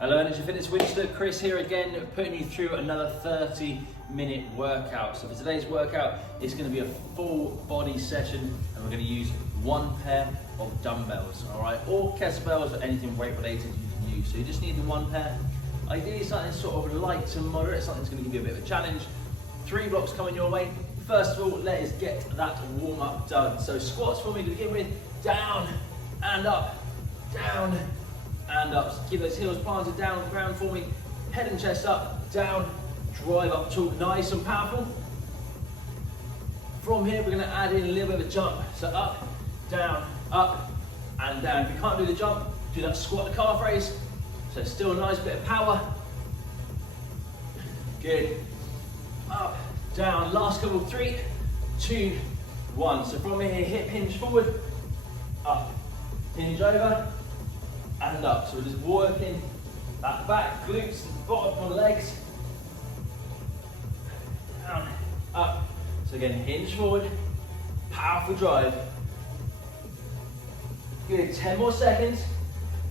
Hello Energy Fitness Winster, Chris here again, putting you through another 30-minute workout. So for today's workout, it's going to be a full body session and we're going to use one pair of dumbbells, alright? Or kettlebells or anything weight related you can use. So you just need the one pair. Ideally something sort of light to moderate, something that's going to give you a bit of a challenge. 3 blocks coming your way. First of all, let us get that warm up done. So squats for me to begin with, down and up, down and up. So keep those heels planted down on the ground for me. Head and chest up, down, drive up tall, nice and powerful. From here, we're going to add in a little bit of a jump. So up, and down. If you can't do the jump, do that squat to calf raise. So still a nice bit of power. Good. Up, down, last couple, 3, 2, 1. So from here, hip hinge forward, up, hinge over, and up. So we're just working that back, glutes, bottom of the legs, down, up. So again, hinge forward, powerful drive. Good, 10 more seconds.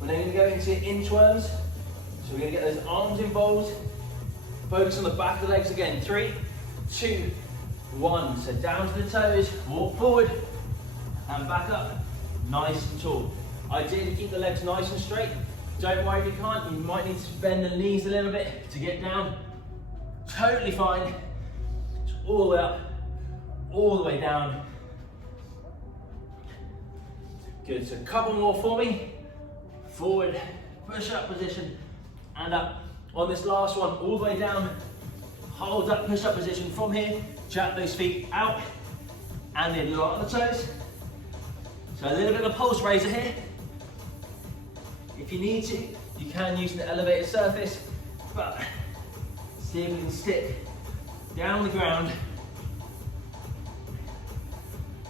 We're then going to go into inchworms. So we're going to get those arms involved. Focus on the back of the legs again. 3, 2, 1. So down to the toes, walk forward, and back up, nice and tall. Ideally keep the legs nice and straight. Don't worry if you can't, you might need to bend the knees a little bit to get down. Totally fine. It's all the way up, all the way down. Good, so a couple more for me. Forward, push up position, and up. On this last one, all the way down, hold that push up position. From here, jab those feet out, and in, lock on the toes. So a little bit of a pulse raiser here. If you need to, you can use an elevated surface, but see if we can stick down the ground.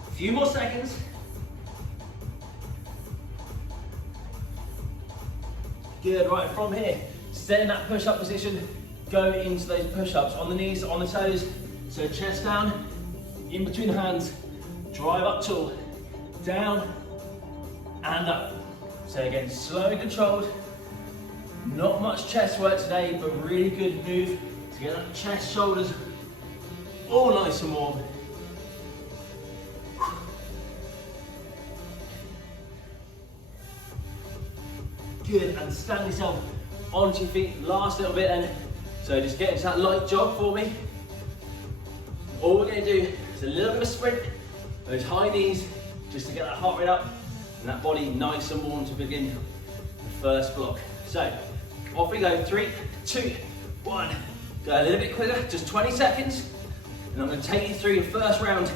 A few more seconds. Good, right, from here, stay in that push-up position, go into those push-ups, on the knees, on the toes, so chest down, in between the hands, drive up tall, down, and up. So again, slow and controlled, not much chest work today, but really good move to get that chest, shoulders, all nice and warm. Good, and stand yourself onto your feet, last little bit then. So just get into that light jog for me. All we're going to do is a little bit of a sprint, those high knees, just to get that heart rate up and that body nice and warm to begin the first block. So off we go, 3, 2, 1. Go a little bit quicker, just 20 seconds. And I'm going to take you through your first round.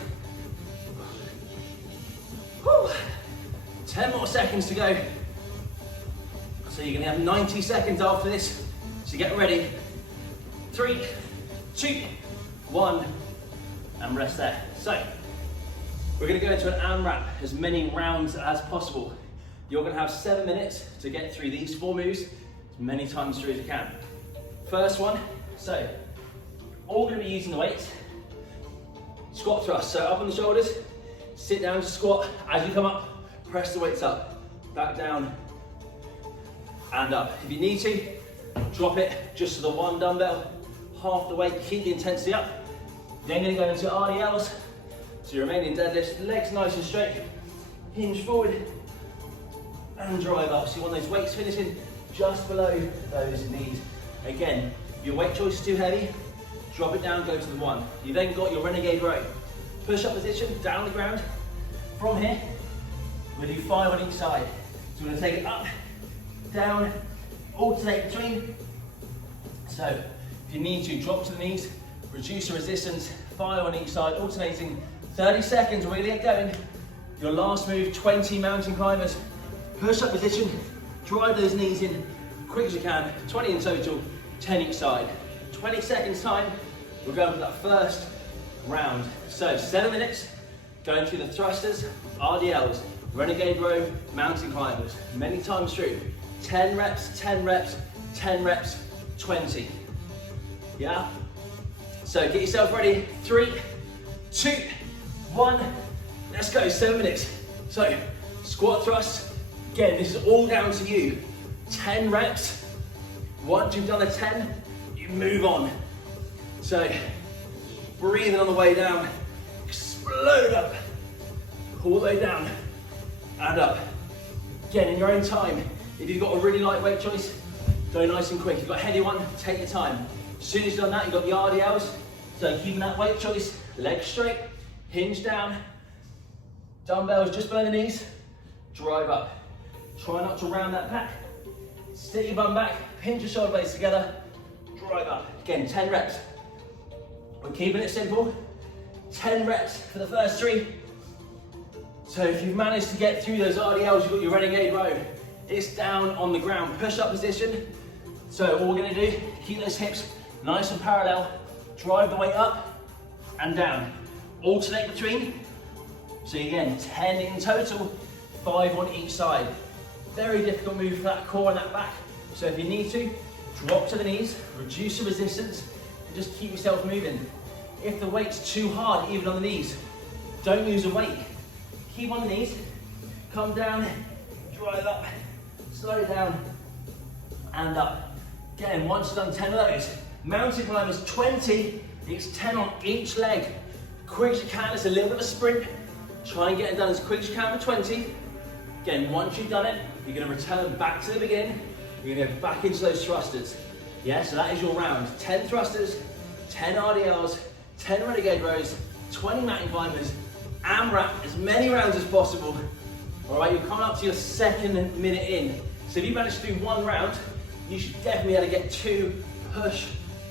Whew. 10 more seconds to go. So you're going to have 90 seconds after this. So get ready. 3, 2, 1, and rest there. So we're going to go into an AMRAP, as many rounds as possible. You're going to have 7 minutes to get through these 4 moves as many times through as you can. First one, so all going to be using the weights. Squat thrust, so up on the shoulders, sit down to squat. As you come up, press the weights up, back down, and up. If you need to, drop it just to the one dumbbell, half the weight, keep the intensity up. Then going to go into RDLs. So your remaining deadlifts, legs nice and straight, hinge forward, and drive up. So you want those weights finishing just below those knees. Again, if your weight choice is too heavy, drop it down, go to the 1. You then got your renegade row. Push up position, down the ground. From here, we're going to do 5 on each side. So we're going to take it up, down, alternate between. So if you need to, drop to the knees, reduce the resistance, 5 on each side, alternating. 30 seconds, we're going to get going. Your last move, 20 mountain climbers. Push up position, drive those knees in quick as you can. 20 in total, 10 each side. 20 seconds time, we're going for that first round. So 7 minutes, going through the thrusters, RDLs, renegade row, mountain climbers, many times through. 10 reps, 10 reps, 10 reps, 20. Yeah? So get yourself ready. 3, 2, 1. Let's go, 7 minutes. So squat thrust, again, this is all down to you. 10 reps, Once you've done the 10, you move on. So, breathing on the way down, explode up, all the way down, and up. Again, in your own time. If you've got a really lightweight choice, go nice and quick. If you've got a heavy one, take your time. As soon as you've done that, you've got the RDLs. So keeping that weight choice, legs straight, hinge down, dumbbells just below the knees, drive up. Try not to round that back. Sit your bum back, pinch your shoulder blades together, drive up. Again, 10 reps. We're keeping it simple. 10 reps for the first 3. So if you've managed to get through those RDLs, you've got your renegade row. It's down on the ground, push-up position. So all we're gonna do, keep those hips nice and parallel, drive the weight up and down. Alternate between. So again, 10 in total, 5 on each side. Very difficult move for that core and that back. So if you need to, drop to the knees, reduce your resistance, and just keep yourself moving. If the weight's too hard, even on the knees, don't lose the weight. Keep on the knees, come down, drive up, slow it down, and up. Again, once you've done 10 of those, mountain climbers 20, it's 10 on each leg. Quick as you can, it's a little bit of a sprint. Try and get it done as quick as you can for 20. Again, once you've done it, you're gonna return back to the beginning. You're gonna go back into those thrusters. Yeah, so that is your round. 10 thrusters, 10 RDLs, 10 renegade rows, 20 mountain climbers, AMRAP, as many rounds as possible. All right, you're coming up to your 2nd minute in. So if you manage to do 1 round, you should definitely be able to get 2, push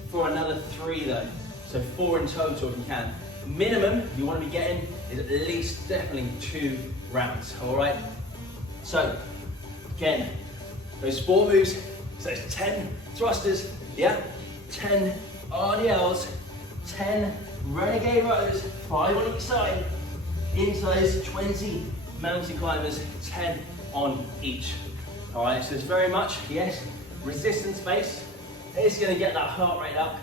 for another 3 though. So 4 in total if you can. Minimum you want to be getting is at least definitely 2 rounds, all right? So, again, those 4 moves, so it's 10 thrusters, yeah? 10 RDLs, 10 renegade rows, 5 on each side, into those 20 mountain climbers, 10 on each. All right, so it's very much, yes, resistance based. It's gonna get that heart rate up.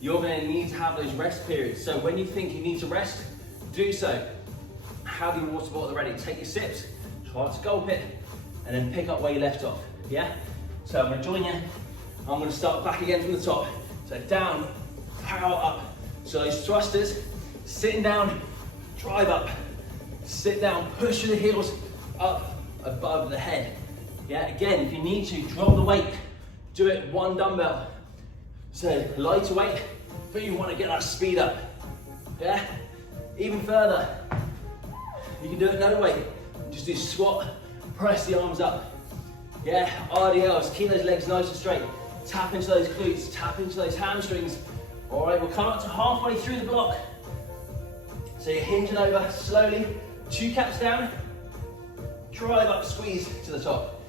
You're gonna need to have those rest periods. So when you think you need to rest, do so. Have your water bottle ready. Take your sips, try to gulp it, and then pick up where you left off, yeah? So I'm gonna join you. I'm gonna start back again from the top. So down, power up. So those thrusters, sitting down, drive up. Sit down, push the heels up above the head. Yeah, again, if you need to, drop the weight. Do it 1 dumbbell. So lighter weight, but you want to get that speed up. Yeah, even further. You can do it no weight. Just do squat, press the arms up. Yeah, RDLs, keep those legs nice and straight. Tap into those glutes, tap into those hamstrings. All right, we'll come up to halfway through the block. So you're hinging over slowly. 2 caps down, drive up, squeeze to the top.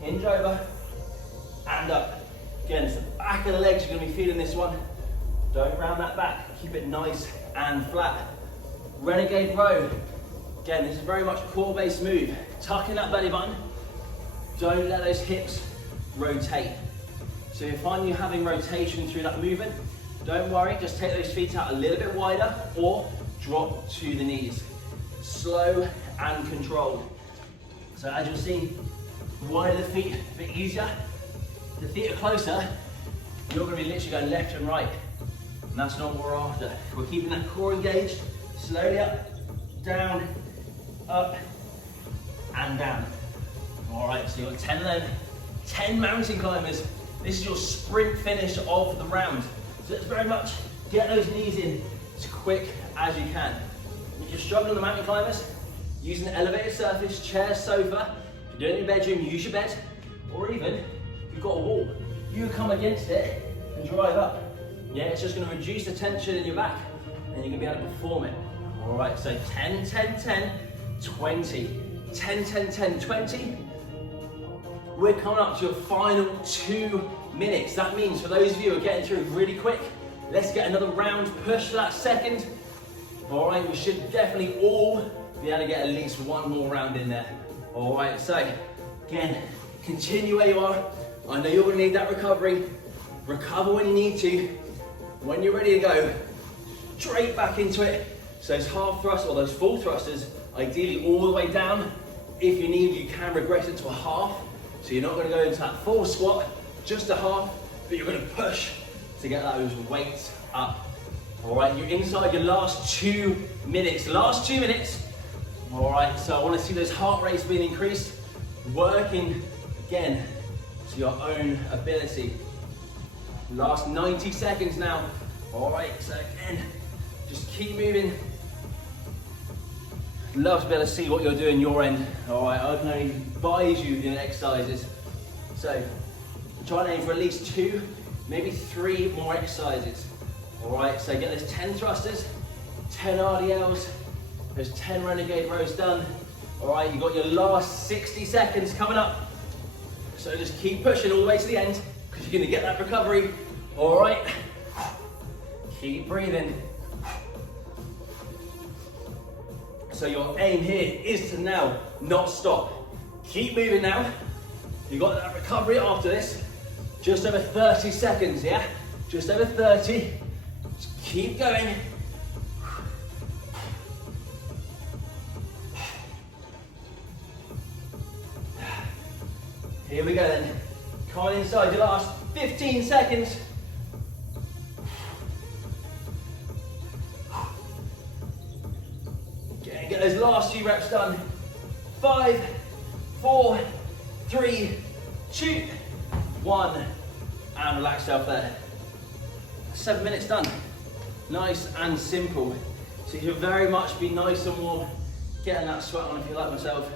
Hinge over, and up. Again, it's the back of the legs, you're gonna be feeling this one. Don't round that back, keep it nice and flat. Renegade row. Again, this is very much a core-based move. Tuck in that belly button. Don't let those hips rotate. So if you find you having rotation through that movement, don't worry, just take those feet out a little bit wider or drop to the knees. Slow and controlled. So as you'll see, wider the feet, a bit easier. The feet are closer, you're going to be literally going left and right. And that's not what we're after. We're keeping that core engaged. Slowly up, down, up, and down. All right, so you've got 10 of them. 10 mountain climbers. This is your sprint finish of the round. So it's very much get those knees in as quick as you can. If you're struggling with the mountain climbers, using an elevated surface, chair, sofa. If you're doing it in your bedroom, use your bed. Or even, if you've got a wall, you come against it and drive up. Yeah, it's just going to reduce the tension in your back and you're going to be able to perform it. All right, so 10, 10, 10, 20. 10, 10, 10, 20. We're coming up to your final 2 minutes. That means for those of you who are getting through really quick, let's get another round push for that second. All right, we should definitely all be able to get at least 1 more round in there. All right, so again, continue where you are. I know you're gonna need that recovery. Recover when you need to. When you're ready to go, straight back into it. So those half thrusts or those full thrusters, ideally all the way down. If you need, you can regress it to a half. So you're not gonna go into that full squat just a half, but you're gonna push to get those weights up. All right, you're inside your last 2 minutes. Last 2 minutes. All right, so I want to see those heart rates being increased, working again to your own ability. Last 90 seconds now. All right, so again, just keep moving. Love to be able to see what you're doing your end. All right, I can only advise you in exercises. So try and aim for at least 2, maybe 3 more exercises. All right, so get those 10 thrusters, 10 RDLs, those 10 renegade rows done. All right, you've got your last 60 seconds coming up. So just keep pushing all the way to the end because you're gonna get that recovery. All right, keep breathing. So your aim here is to now not stop. Keep moving now. You've got that recovery after this. Just over 30 seconds, yeah? Just over 30. Just keep going. Here we go then. Come on inside your last 15 seconds. Get those last few reps done. 5, 4, 3, 2, 1. And relax yourself there. 7 minutes done. Nice and simple. So you should very much be nice and warm, getting that sweat on if you like myself.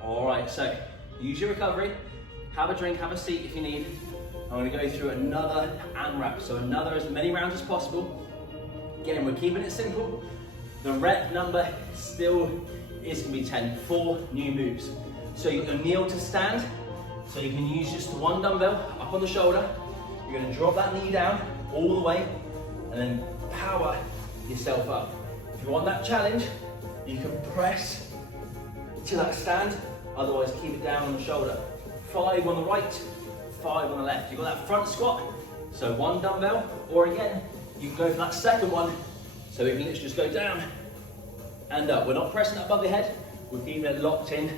All right, so use your recovery. Have a drink, have a seat if you need. I'm going to go through another AMRAP, so another as many rounds as possible. Again, we're keeping it simple. The rep number still is going to be 10, 4 new moves. So you're going to kneel to stand, so you can use just one dumbbell up on the shoulder. You're going to drop that knee down all the way, and then power yourself up. If you want that challenge, you can press to that stand, otherwise keep it down on the shoulder. 5 on the right, 5 on the left. You've got that front squat, so 1 dumbbell, or again, you can go for that second one, so we can literally just go down and up. We're not pressing it above the head, we're keeping it locked in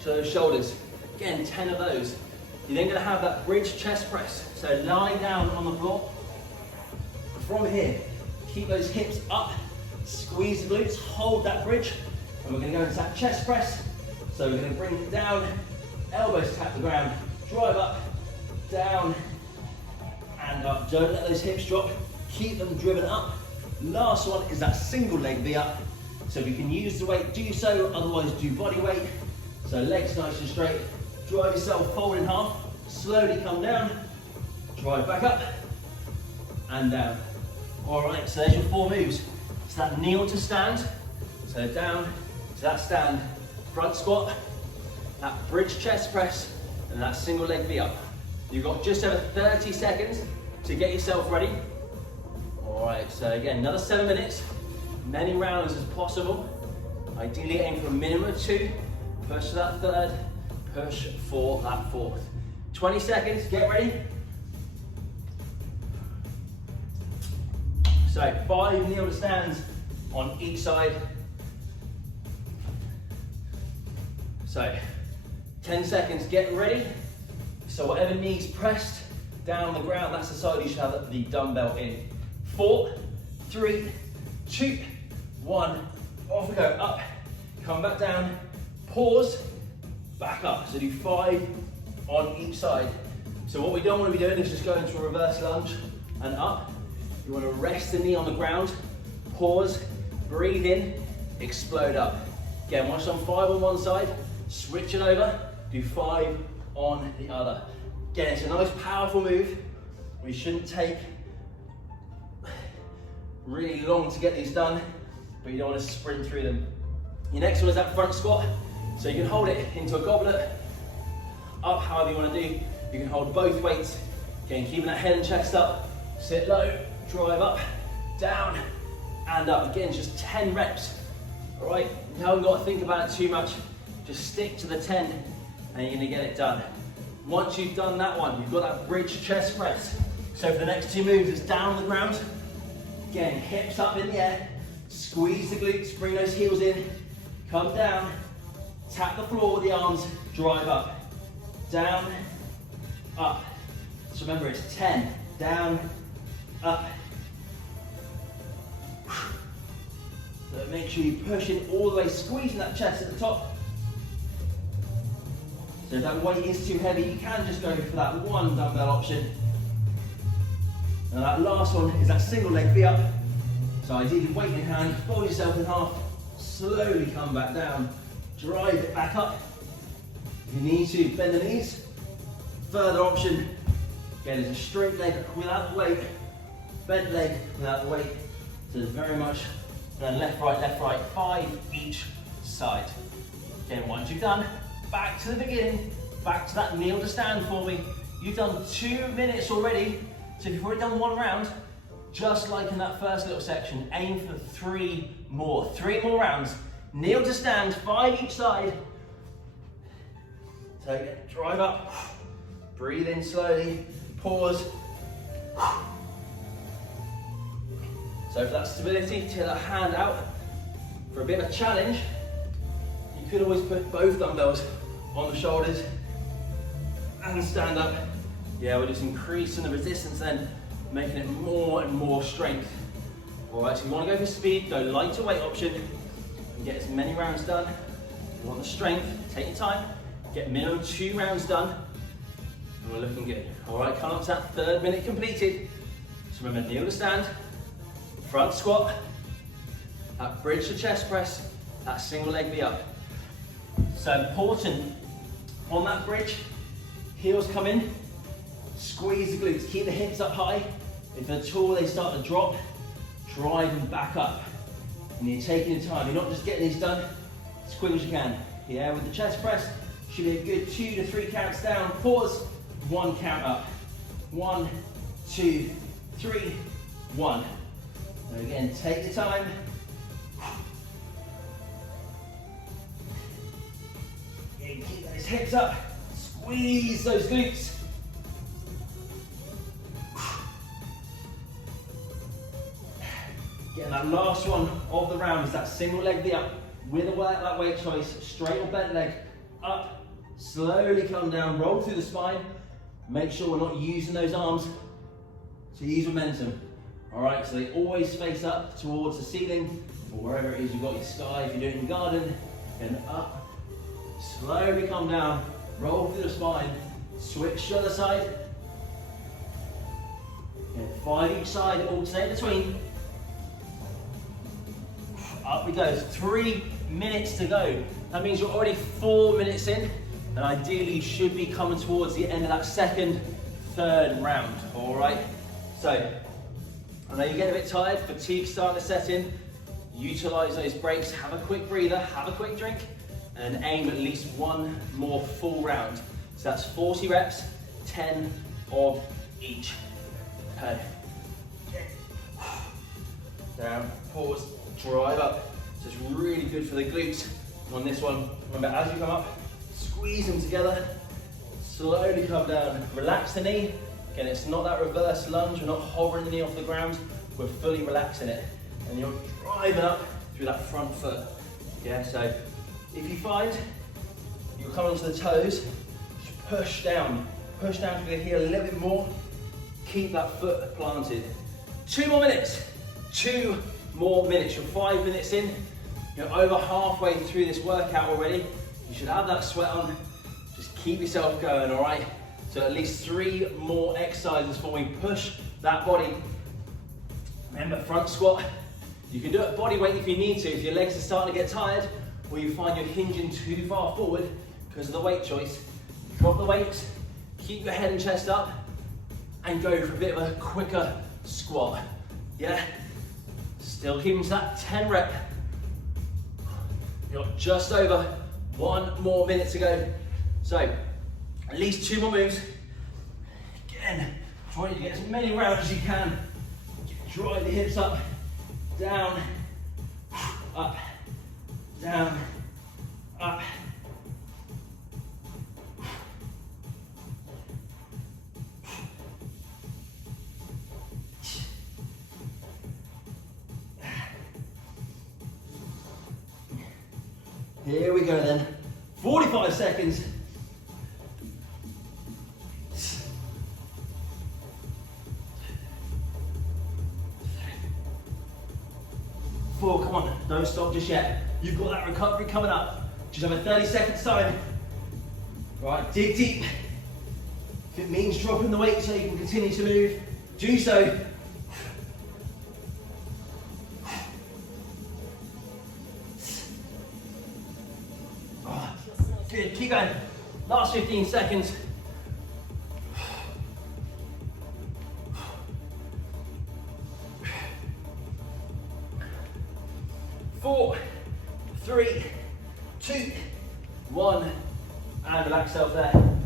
to those shoulders. Again, 10 of those. You're then gonna have that bridge chest press. So lie down on the floor. From here, keep those hips up, squeeze the glutes, hold that bridge, and we're gonna go into that chest press. So we're gonna bring it down, elbows tap the ground, drive up, down, and up. Don't let those hips drop, keep them driven up. Last one is that single leg V up. So if you can use the weight, do so, otherwise do body weight. So legs nice and straight, drive yourself forward in half, slowly come down, drive back up, and down. All right, so there's your 4 moves. It's that kneel to stand, so down to that stand, front squat, that bridge chest press, and that single leg V up. You've got just over 30 seconds to get yourself ready. All right, so again, another 7 minutes, many rounds as possible. Ideally aim for a minimum of 2, push to that 3rd, push for that 4th. 20 seconds, get ready. So 5 kneel to stands on each side. So 10 seconds, get ready. So whatever knee's pressed down the ground, that's the side you should have the dumbbell in. 4, 3, 2, 1, off we go, up, come back down, pause, back up. So do 5 on each side. So what we don't want to be doing is just go into a reverse lunge and up. You want to rest the knee on the ground, pause, breathe in, explode up. Again, once I'm 5 on one side, switch it over, do 5 on the other. Again, it's a nice powerful move. We shouldn't take really long to get these done, but you don't want to sprint through them. Your next one is that front squat. So you can hold it into a goblet, up however you want to do. You can hold both weights. Again, keeping that head and chest up, sit low, drive up, down, and up. Again, just 10 reps. All right, you haven't got to think about it too much. Just stick to the 10 and you're gonna get it done. Once you've done that one, you've got that bridge chest press. So for the next 2 moves, it's down on the ground. Again, hips up in the air, squeeze the glutes, bring those heels in, come down, tap the floor with the arms, drive up, down, up, So remember, it's 10, down, up. So make sure you're pushing all the way, squeezing that chest at the top. So if that weight is too heavy, you can just go for that one dumbbell option. And that last one is that single leg V up. So ideally weight in hand, fold yourself in half, slowly come back down, drive it back up. If you need to, bend the knees. Further option, again, is a straight leg without the weight, bent leg without the weight. So it's very much left, right, 5 each side. Again, once you've done, back to the beginning, back to that kneel to stand for me. You've done 2 minutes already, so if you've already done 1 round, just like in that first little section, aim for 3 more. 3 more rounds. Kneel to stand, 5 each side. Take it, drive up, breathe in slowly, pause. So for that stability, take that hand out. For a bit of a challenge, you could always put both dumbbells on the shoulders and stand up. Yeah, we're just increasing the resistance then, making it more and more strength. All right, so you want to go for speed, go lighter weight option, and get as many rounds done. You want the strength, take your time, get minimum 2 rounds done, and we're looking good. All right, come up to that 3rd minute completed. So remember, kneel to stand, front squat, that bridge to chest press, that single leg V up. So important on that bridge, heels come in, squeeze the glutes, keep the hips up high. If at all they start to drop, drive them back up. And you're taking your time, you're not just getting these done as quick as you can. Yeah, with the chest press, should be a good 2 to 3 counts down, pause, 1 count up. 1, 2, 3, 1. And again, take your time. Again, keep those hips up, squeeze those glutes. Getting that last one of the round is that single leg V up with that weight choice, straight or bent leg, up, slowly come down, roll through the spine. Make sure we're not using those arms to use momentum. All right, so they always face up towards the ceiling or wherever it is you've got your sky. If you're doing your garden, and up, slowly come down, roll through the spine, switch to the other side. And 5 each side, alternate between. Up we go, 3 minutes to go. That means you're already 4 minutes in, and ideally you should be coming towards the end of that 2nd, 3rd round, all right? So, I know you get a bit tired, fatigue starting to set in, utilize those breaks, have a quick breather, have a quick drink, and aim at least 1 more full round. So that's 40 reps, 10 of each. Okay. Down, pause, drive up. So it's really good for the glutes on this one. Remember, as you come up, squeeze them together, slowly come down, relax the knee. Again, it's not that reverse lunge, we're not hovering the knee off the ground, we're fully relaxing it. And you're driving up through that front foot. Yeah, so if you find you're coming onto the toes, just push down through the heel a little bit more, keep that foot planted. 2 more minutes, 2 more minutes. You're 5 minutes in, you're over halfway through this workout already. You should have that sweat on, just keep yourself going, all right? So at least 3 more exercises before we push that body. Remember, front squat, you can do it body weight if you need to, if your legs are starting to get tired, or you find you're hinging too far forward because of the weight choice. Drop the weights, keep your head and chest up, and go for a bit of a quicker squat. Yeah? Still keeping to that 10 rep. You're just over 1 more minute to go. So, at least 2 more moves. Again, try to get as many rounds as you can. Drive the hips up, down, up, down, up. Here we go then. 45 seconds. 4, come on, don't stop just yet. You've got that recovery coming up. Just have a 30 seconds time. Right, dig deep. If it means dropping the weight so you can continue to move, do so. Oh, good, keep going. Last 15 seconds. 4, 3, 2, 1, and relax yourself there.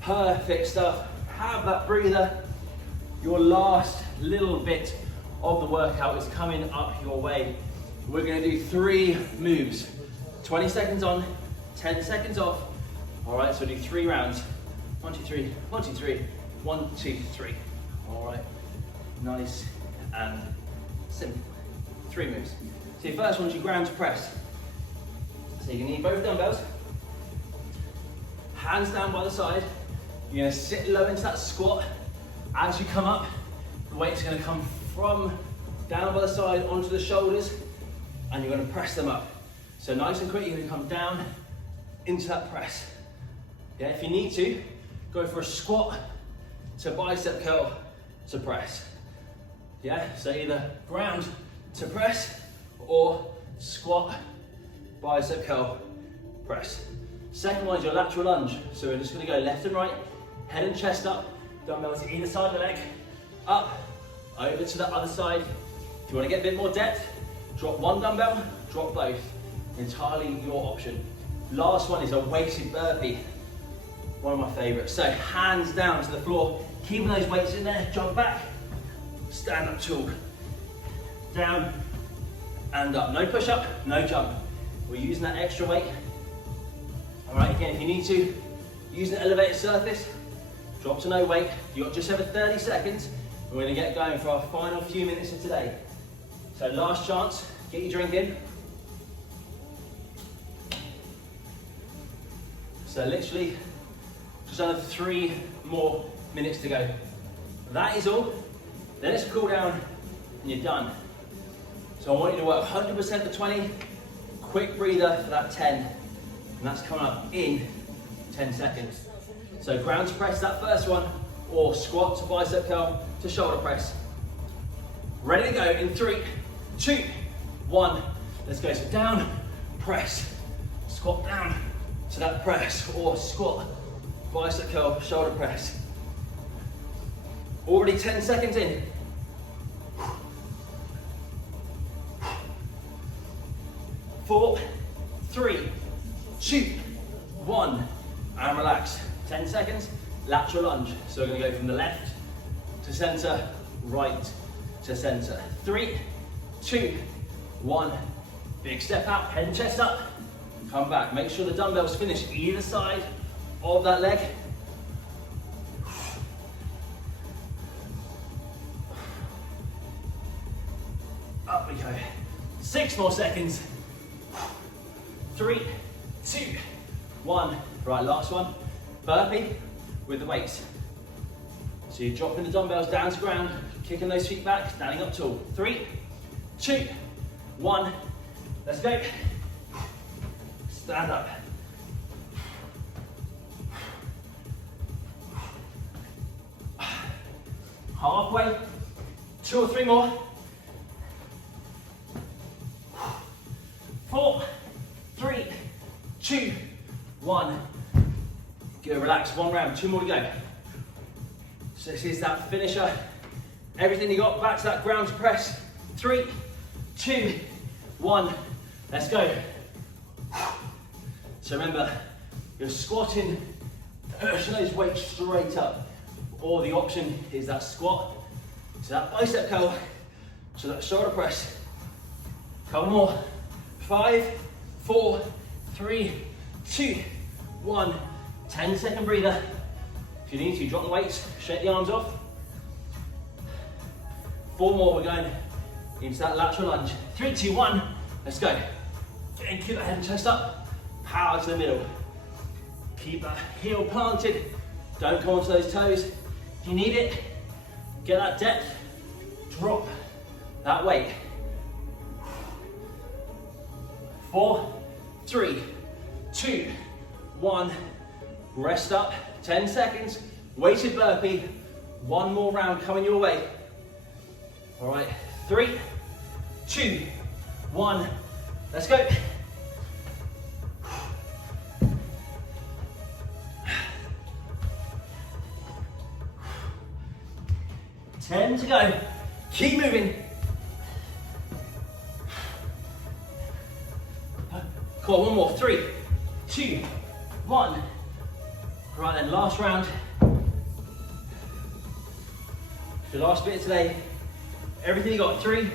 Perfect stuff. Have that breather. Your last little bit of the workout is coming up your way. We're going to do 3 moves. 20 seconds on, 10 seconds off. All right, so do 3 rounds. 1, 2, 3, 1, 2, 3, 1, 2, 3. All right, nice and simple. 3 moves. So your first one is your ground press. So you can need both dumbbells. Hands down by the side. You're going to sit low into that squat. As you come up, the weight's going to come from down by the side onto the shoulders, and you're going to press them up. So nice and quick, you're going to come down into that press. Yeah, if you need to, go for a squat to bicep curl to press. Yeah, so either ground to press or squat, bicep curl, press. Second one is your lateral lunge. So we're just going to go left and right, head and chest up, dumbbells to either side of the leg, up, over to the other side. If you want to get a bit more depth, drop one dumbbell, drop both. Entirely your option. Last one is a weighted burpee. One of my favorites. So hands down to the floor, keeping those weights in there, jump back, stand up tall, down and up. No push up, no jump. We're using that extra weight. All right, again, if you need to, use an elevated surface, drop to no weight. You've got just over 30 seconds. We're going to get going for our final few minutes of today. So last chance, get your drink in. So literally, just under 3 more minutes to go. That is all. Then it's cool down and you're done. So I want you to work 100% for 20, quick breather for that 10, and that's coming up in 10 seconds. So ground to press that first one, or squat to bicep curl to shoulder press. Ready to go in 3, 2, 1. Let's go. So down, press, squat down to that press, or squat, bicep curl, shoulder press. Already 10 seconds in. 4, 3, 2, 1, and relax. 10 seconds, lateral lunge. So we're going to go from the left to center, right to center. 3, 2, 1. Big step out, head and chest up. Come back. Make sure the dumbbells finish either side of that leg. Up we go. 6 more seconds. 3, 2, 1. Right, last one. Burpee with the weights. So you're dropping the dumbbells down to ground, kicking those feet back, standing up tall. 3, 2, 1. Let's go. Stand up. Halfway. 2 or 3 more. 4, 3, 2, 1. Good, relax. 1 round, 2 more to go. So this is that finisher. Everything you got, back to that ground to press. 3, 2, 1. Let's go. So remember, you're squatting, pushing those weights straight up. Or the option is that squat to that bicep curl, to that shoulder press. Couple more. 5, 4, 3, 2, 1. 10-second breather. If you need to, drop the weights, shake the arms off. 4 more, we're going into that lateral lunge. 3, 2, 1, let's go. And keep that head and chest up, power to the middle. Keep that heel planted, don't come onto those toes. If you need it, get that depth, drop that weight. 4, 3, 2, 1. Rest up, 10 seconds. Weighted burpee. One more round coming your way. All right, 3, 2, 1. Let's go. Ten to go. Keep moving. Come on, one more. 3, 2, 1. Right then, last round. The last bit of today. Everything you got. 3,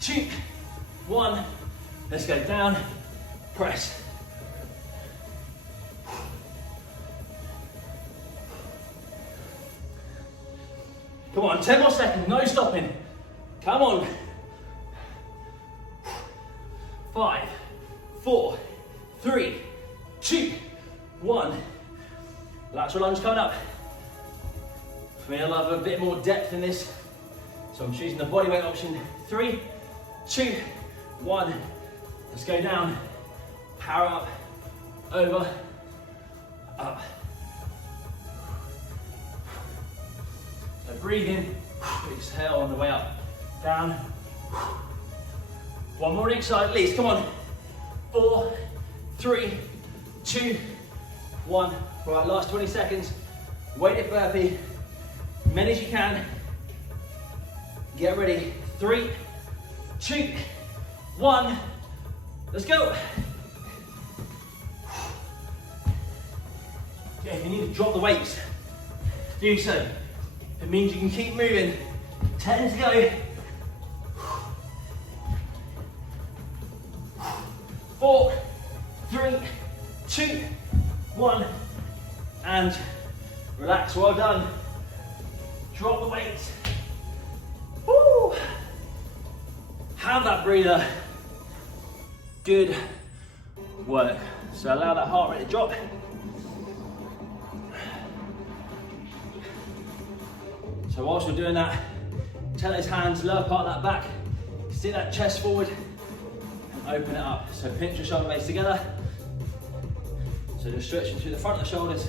2, 1. Let's go down. Press. Come on, 10 more seconds, no stopping. Come on. 5, 4, 3, 2, 1. Lateral lunge coming up. For me, I love a bit more depth in this, so I'm choosing the bodyweight option. 3, 2, 1. Let's go down. Power up, over, up. So breathe in, exhale on the way up, down. One more on each side at least, come on. 4, 3, 2, 1. Right, last 20 seconds. Weighted burpee, many as you can. Get ready, 3, 2, 1. Let's go. Yeah, if you need to drop the weights, do so. It means you can keep moving. 10 to go. 4, 3, 2, 1. And relax, well done. Drop the weights. Woo! Have that breather. Good work. So allow that heart rate to drop. So whilst you're doing that, tell those hands, lower part of that back, sit that chest forward and open it up. So pinch your shoulder blades together. So just stretching through the front of the shoulders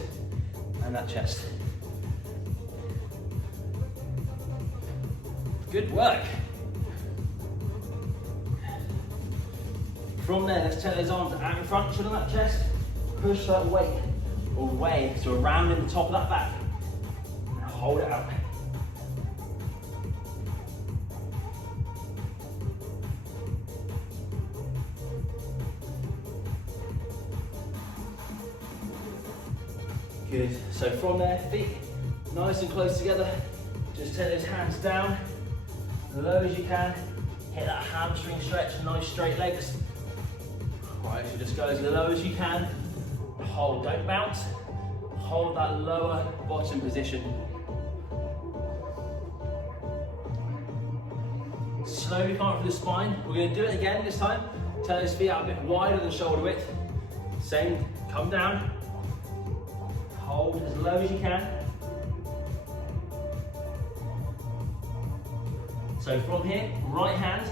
and that chest. Good work. From there, let's take those arms out in front, chin on that chest, push that weight away, so around in the top of that back. Now hold it out. Good. So from there, feet nice and close together. Just take those hands down, as low as you can. Hit that hamstring stretch, nice straight legs. Right, so just go as low as you can. Hold, don't bounce. Hold that lower bottom position. Slowly come up through the spine. We're going to do it again this time. Turn those feet out a bit wider than shoulder width. Same, come down. Hold as low as you can. So from here, right hand,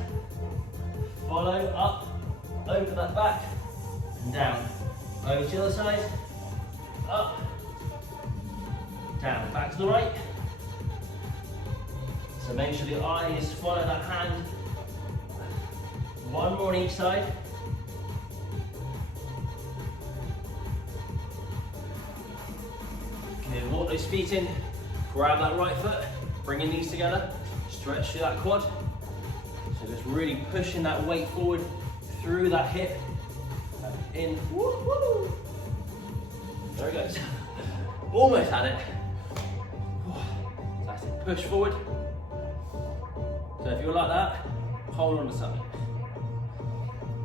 follow up, over that back, and down. Over to the other side, up, down, back to the right. So make sure the eyes follow that hand. One more on each side. Okay, walk those feet in, grab that right foot, bring your knees together, stretch through that quad. So just really pushing that weight forward through that hip, in, woo, woo. There it goes. Almost had it. That's it, push forward. So if you're like that, hold on to something.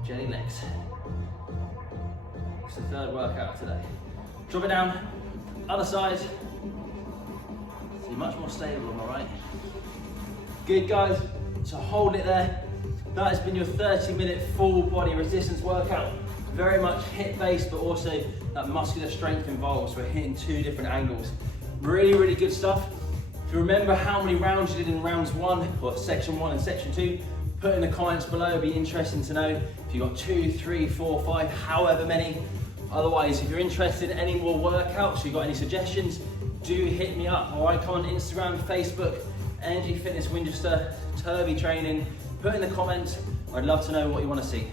Jelly legs. It's the third workout of today. Drop it down, other side. So you're much more stable, am I right? Good guys, so hold it there. That has been your 30-minute full body resistance workout. Very much hip based, but also that muscular strength involved. So we're hitting two different angles. Really, really good stuff. If you remember how many rounds you did in rounds 1, or section 1 and section 2, put Put in the comments below, it'd be interesting to know if you've got 2, 3, 4, 5, however many. Otherwise, if you're interested in any more workouts, you've got any suggestions, do hit me up. All right, come on Instagram, Facebook, Energy Fitness Winchester, Turvey Training. Put in the comments. I'd love to know what you want to see.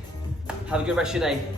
Have a good rest of your day.